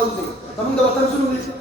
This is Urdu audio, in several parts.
داوزي زمون د وطن سنو دي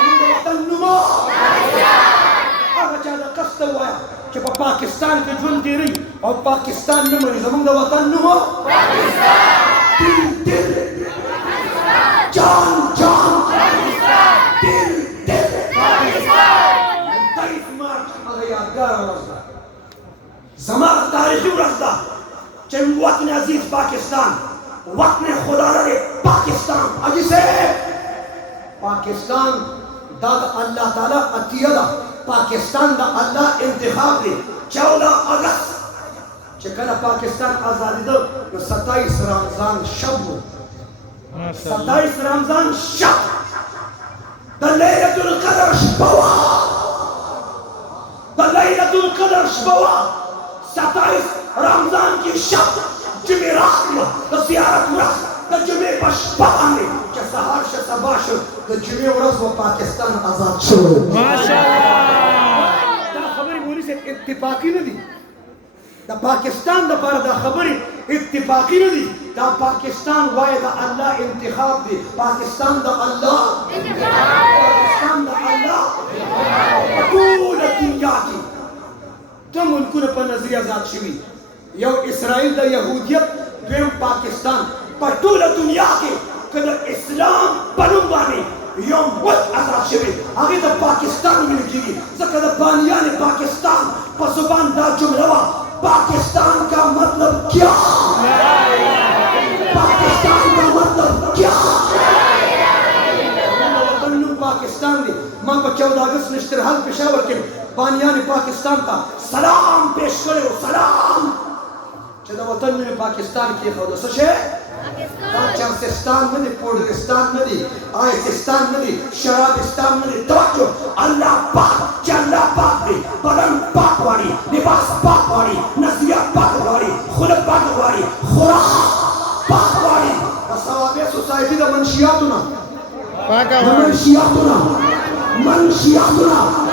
زمون د وطن نومو هغه چا د قصد وایا چې په پاکستان کې ژوند تیری او پاکستان نه مني زمون د وطن نومو پاکستان دل جان جان پاکستان دل پاکستان 23 مارچ هغه یادګار ورځ ده زما تاریخي ورځ ده چې وطن عزیز پاکستان وطن خدا لري پاکستان اجي سے پاکستان دا الله تعالی عطیه ده پاکستان دا الله انتخاب دی 14 اگست چې کله پاکستان آزادی ده نو 27 رمضان شب 27 رمضان شب د لیلة القدر شپه د لیلة القدر شپه 27 رمضان کی شب جمعرات د زیارت ورځ د جمعې په شپه باندې چې سهار شه سبا شو د جمعې ورځ و پاکستان آزاد شو ماشاءالله دا خبرې مولوي صاحب اتفاقی نه دي دا پاکستان د لپاره دا خبرې اتفاقی نه دي دا پاکستان وایي د الله انتخاب دی پاکستان د الله پاکستان د الله په ټوله دنیا کې دوه ملکونه په نظریه آزاد شوي یو اسرائیل د یهودیت دویم پاکستان په ټوله دنیا کې که د اسلام په نوم باندې یو ملک آزاد شوی هغې د پاکستان ویل کېږي ځکه د بانیان پاکستان په زبان دا جمله وه پاکستان کا مطلب کیا پاکستان کا مطلب کیا وطن نوم پاکستان دی ما په 14 اگست نشترحال پېښور کې بانیان پاکستان ته سلام پیش کړی و سلام چې د وطن مینې پاکستان کېښوده څه شی دا چرسستان نه دی پوډرستان نه دی آیتستان نه دی شرابستان نه دی توجه الله پاک چې الله پاک دی بدن پاک غواړي لباس پاک غواړي نظریه پاک غواړي خوله پاک غواړي خوراک پاک غواړي د ثوابه سوسایټي د منشیاتو نه منشیاتو نه